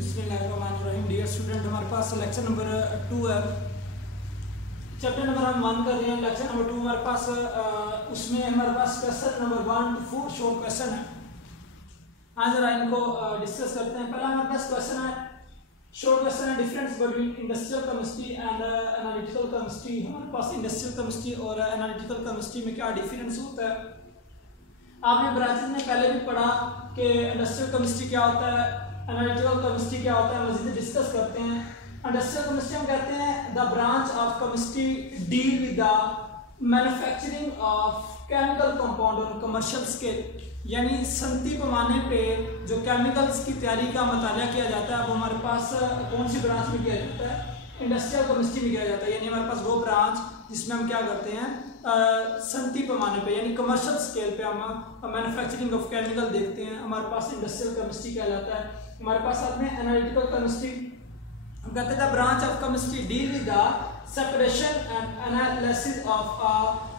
बिस्मिल्लाहिर्रहमानिर्रहीम। Dear student, हमारे पास lecture number 2 है। चैप्टर नंबर हम 1 कर रहे हैं। लेक्चर नंबर 2 हमारे पास उसमें हमारे पास question number 1 to 4 short question है। आज जरा इनको डिस्कस करते हैं। पहला हमारे पास क्वेश्चन है, शॉर्ट क्वेश्चन है, difference between industrial chemistry and analytical chemistry. हमारे पास इंडस्ट्रियल केमिस्ट्री और एनालिटिकल केमिस्ट्री में क्या डिफरेंस होता है। आपने ब्रांचेस में पहले भी पढ़ा कि इंडस्ट्रियल केमिस्ट्री क्या होता है, एनालिटिकल केमिस्ट्री क्या होता है, मजीद डिस्कस करते हैं। इंडस्ट्रियल केमिस्ट्री हम कहते हैं the branch of chemistry deal with the manufacturing of chemical compound on commercial scale, यानी सनती पैमाने पे जो केमिकल्स की तैयारी का मुताला किया जाता है वो हमारे पास कौन सी ब्रांच में किया जाता है, इंडस्ट्रियल केमिस्ट्री में किया जाता है। यानी हमारे पास वो ब्रांच जिसमें हम क्या करते हैं, सनती पैमाने पे यानी कमर्शियल स्केल पे हम मैन्युफैक्चरिंग ऑफ केमिकल देखते हैं, हमारे पास इंडस्ट्रियल केमिस्ट्री कहलाता है। हमारे पास साथ में एनालिटिकल केमिस्ट्री हम कहते हैं branch of chemistry deal with the separation and analysis of a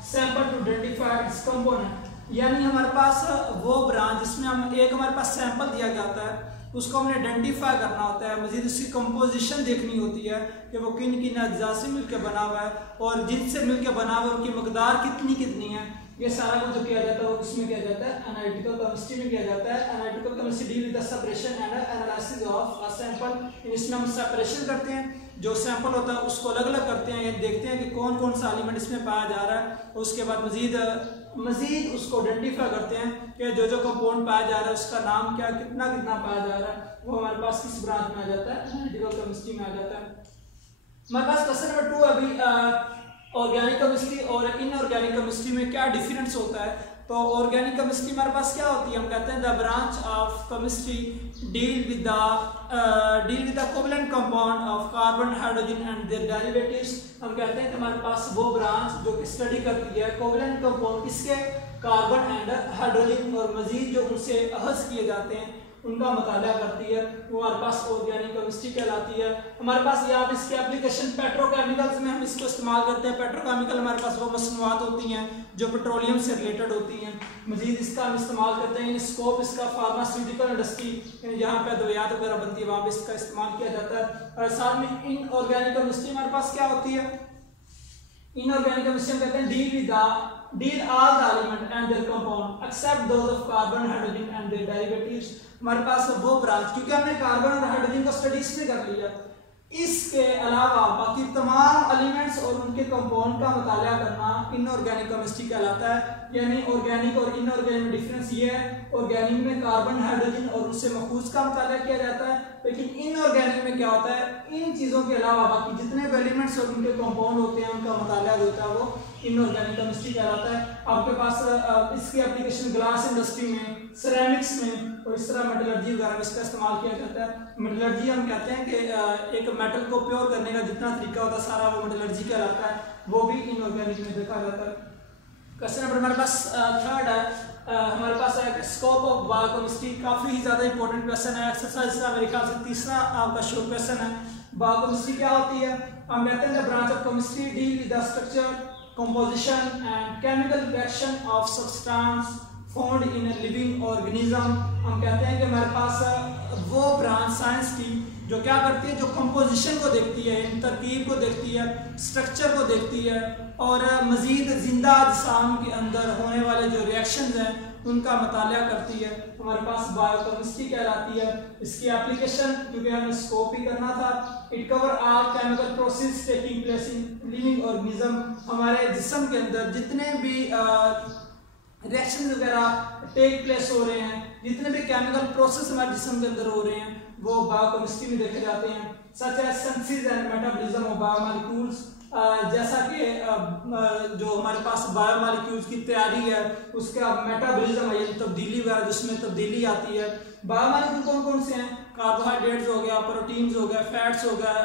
sample to identify its component, यानी हमारे पास वो ब्रांच जिसमें हम एक हमारे पास सैंपल दिया जाता है, उसको हमने आइडेंटिफाई करना होता है, मजीद उसकी कंपोजिशन देखनी होती है कि वो किन किन अज्जा से मिलकर बना हुआ है और जिनसे मिलकर बना हुआ है उनकी मकदार कितनी कितनी है। ये सारा कुछ जो किया जाता है वो किसमें किया जाता है, एनालिटिकल केमिस्ट्री में किया जाता है। Analytical chemistry deal with the separation and analysis of a sample. इसमें हम सेपरेशन करते हैं, जो सैंपल होता है उसको अलग अलग करते हैं, ये देखते हैं कि कौन कौन सा एलिमेंट इसमें पाया जा रहा है, और उसके बाद मजीद उसको आइडेंटिफाई करते हैं कि जो जो कंपाउंड पाया जा रहा है उसका नाम क्या, कितना कितना पाया जा रहा है, वो हमारे पास किस ब्रांच में आ जाता है, एनालिटिकल केमिस्ट्री में आ जाता है। हमारे पास क्वेश्चन नंबर 2 अभी ऑर्गेनिक केमिस्ट्री और इनऑर्गेनिक केमिस्ट्री में क्या डिफरेंस होता है। तो ऑर्गेनिक केमिस्ट्री हमारे पास क्या होती है, हम कहते हैं the branch of chemistry deal with the covalent compound of carbon, hydrogen and their derivatives. हम कहते हैं कि हमारे पास वो ब्रांच जो कि स्टडी करती है कोवलेंट कंपाउंड किसके, कार्बन एंड हाइड्रोजन, और मजीद जो उनसे अहज किए जाते हैं उनका मुताला करती है, वो हमारे पास ऑर्गेनिक केमिस्ट्री कहलाती है। हमारे पास ये आप इसके एप्लीकेशन पेट्रोकेमिकल्स में हम इसको इस्तेमाल करते हैं। पेट्रोकेमिकल हमारे पास वो मसनूआत होती हैं जो पेट्रोलियम से रिलेटेड होती हैं, मजीद इसका हम इस्तेमाल करते हैं। स्कोप इसका फार्मास्यूटिकल इंडस्ट्री, जहाँ पे दवाइयात वगैरह बनती है वहाँ पे इसका इस्तेमाल किया जाता है। और साथ में इनऑर्गेनिक केमिस्ट्री हमारे पास क्या होती है, इनऑर्गेनिक केमिस्ट्री कहते हैं deal all the element and their compound except those of carbon, hydrogen and their derivatives। हमारे पास वो ब्रांच, क्योंकि हमने कार्बन और हाइड्रोजन का स्टडी इसमें कर लिया, इसके अलावा बाकी तमाम एलिमेंट्स और उनके कंपाउंड का मुताला करना इनऑर्गेनिक केमिस्ट्री कहलाता है। यानी ऑर्गेनिक और इनऑर्गेनिक में डिफरेंस ये है, ऑर्गेनिक में कार्बन, हाइड्रोजन और उससे मखूज का मुताला किया जाता है, लेकिन इनऑर्गेनिक में क्या होता है, इन चीज़ों के अलावा बाकी जितने भी एलिमेंट्स और उनके कंपाउंड होते हैं उनका मुताला होता है, वो इनऑर्गेनिक केमिस्ट्री कहलाता है। आपके पास इसकी एप्लीकेशन ग्लास इंडस्ट्री में, सिरेमिक्स में और इस तरह मेटलर्जी वगैरह में इसका इस्तेमाल किया जाता है। मेटलर्जी हम कहते हैं कि एक मेटल को प्योर करने का जितना तरीका होता है सारा वो मेटलर्जी कहलाता है, वो भी इनऑर्गेनिक में देखा जाता है। क्वेश्चन नंबर हमारे पास 3 है, हमारे पास है स्कोप ऑफ बायोकेमिस्ट्री। काफ़ी ही ज़्यादा इंपॉर्टेंट क्वेश्चन है, एक्सरसाइज का मेरे ख्याल से तीसरा आपका शॉर्ट क्वेश्चन है। बायोकेमिस्ट्री क्या होती है, हम कहते हैं the branch of chemistry deal with the structure, composition and chemical reaction of substance found in a living organism। हम कहते हैं कि हमारे पास वो ब्रांच साइंस की जो क्या करती है, जो कंपोजिशन को देखती है, तरकीब को देखती है, स्ट्रक्चर को देखती है और मजीद जिंदा अजसाम के अंदर होने वाले जो रिएक्शंस हैं उनका मुताला करती है, हमारे पास बायोकेमिस्ट्री कहलाती है। इसकी एप्लीकेशन क्योंकि हमें स्कोप ही करना था, it cover all chemical process taking place in living organism. हमारे जिस्म के अंदर जितने भी रिएक्शन वगैरह टेक प्लेस हो रहे हैं, जितने भी केमिकल प्रोसेस हमारे जिस्म के अंदर हो रहे हैं वो बायोकेमिस्ट्री में देखे जाते हैं। Such as synthesis and metabolism of biomolecules, जैसा कि जो हमारे पास बायोमॉलिक्यूल्स की तैयारी है उसका मेटाबॉलिज्म है, यानी तब्दीली वगैरह जिसमें तब्दीली आती है। बायोमॉलिक्यूल कौन कौन से हैं, कार्बोहाइड्रेट्स हो गया, प्रोटीन्स हो गया, फैट्स हो गया,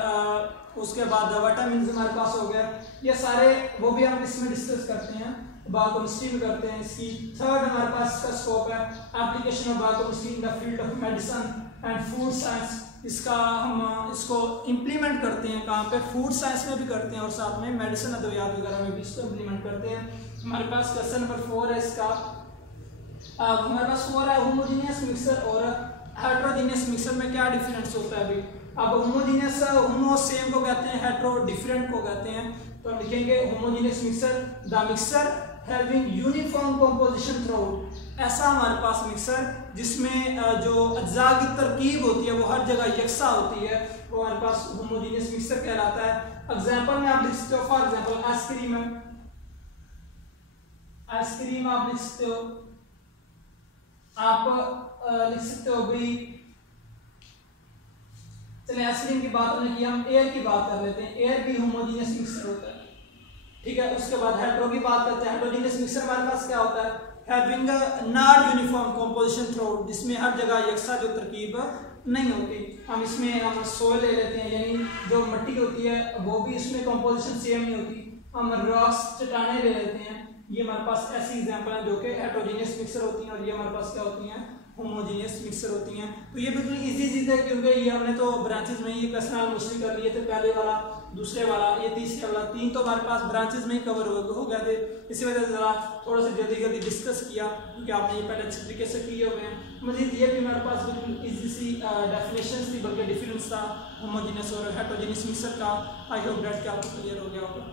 उसके बाद विटामिन हमारे पास हो गया, ये सारे वो भी हम इसमें डिस्कस करते हैं, बायोकेमिस्ट्री में करते हैं। इसकी 3rd हमारे पास इसका स्कोप है application of biochemistry in the field of medicine and food science. इसका हम इसको इम्प्लीमेंट करते हैं कहाँ पे, फूड साइंस में भी करते हैं और साथ में मेडिसिन अद्वियात वगैरह में भी इसको इम्प्लीमेंट करते हैं। हमारे पास क्वेश्चन नंबर 4 है इसका, हमारे पास 4 है होमोजेनियस मिक्सचर और हेट्रोजीनियस मिक्सर में क्या डिफरेंस होता है अभी। अब होमोजीनियस, होमो सेम को कहते हैं, हेट्रो डिफरेंट को कहते हैं। तो हम लिखेंगे homogeneous mixer, the mixer having uniform composition throughout. ऐसा हमारे पास मिक्सर जिसमें जो अज्जा की तरकीब होती है वो हर जगह यकसा होती है, वो हमारे पास होमोजीनियस मिक्सर कहलाता है। एग्जांपल में आप लिख सकते हो, फॉर एग्जांपल आइसक्रीम है, आइसक्रीम आप लिख सकते हो, आप लिख सकते हो भाई, चलिए आइसक्रीम की बात होने की, हम एयर की बात कर लेते हैं, एयर भी होमोजीनियस मिक्सर होता है, ठीक है। उसके बाद हेट्रो की बात करते हैं, हेट्रोजीनियस मिक्सर हमारे पास क्या होता है, having not uniform composition throughout, जिसमें हर जगह यकसा जो तरकीब नहीं होती। हम इसमें हम सोइल ले लेते हैं, यानी जो मिट्टी होती है वो भी इसमें कंपोजिशन सेम नहीं होती। हम रॉक्स, चट्टानें ले लेते हैं, ये हमारे पास ऐसी एग्जांपल हैं जो कि हेट्रोजीनियस मिक्सर होती हैं, और ये हमारे पास क्या होती हैं, होमोजीनियस मिक्सर होती हैं। तो ये बिल्कुल इजी चीज़ है, क्योंकि ये हमने तो ब्रांचेस में ही क्वेश्चन मोस्टली कर लिए थे, पहले वाला, दूसरे वाला, ये तीसरे वाला, तीन तो हमारे पास ब्रांचेस में ही कवर हो गए थे। इसी वजह से ज़रा थोड़ा सा जल्दी डिस्कस किया, क्योंकि आपने ये पहले अच्छे तरीके से किए हुए हैं। मजीद ये भी हमारे पास बिल्कुल ईजी सी डेफिनेशन थी, बल्कि डिफरेंस था होमोजीनियस और हेट्रोजीनियस मिक्सर का। आई होप दैट कि आपको क्लियर हो गया होगा।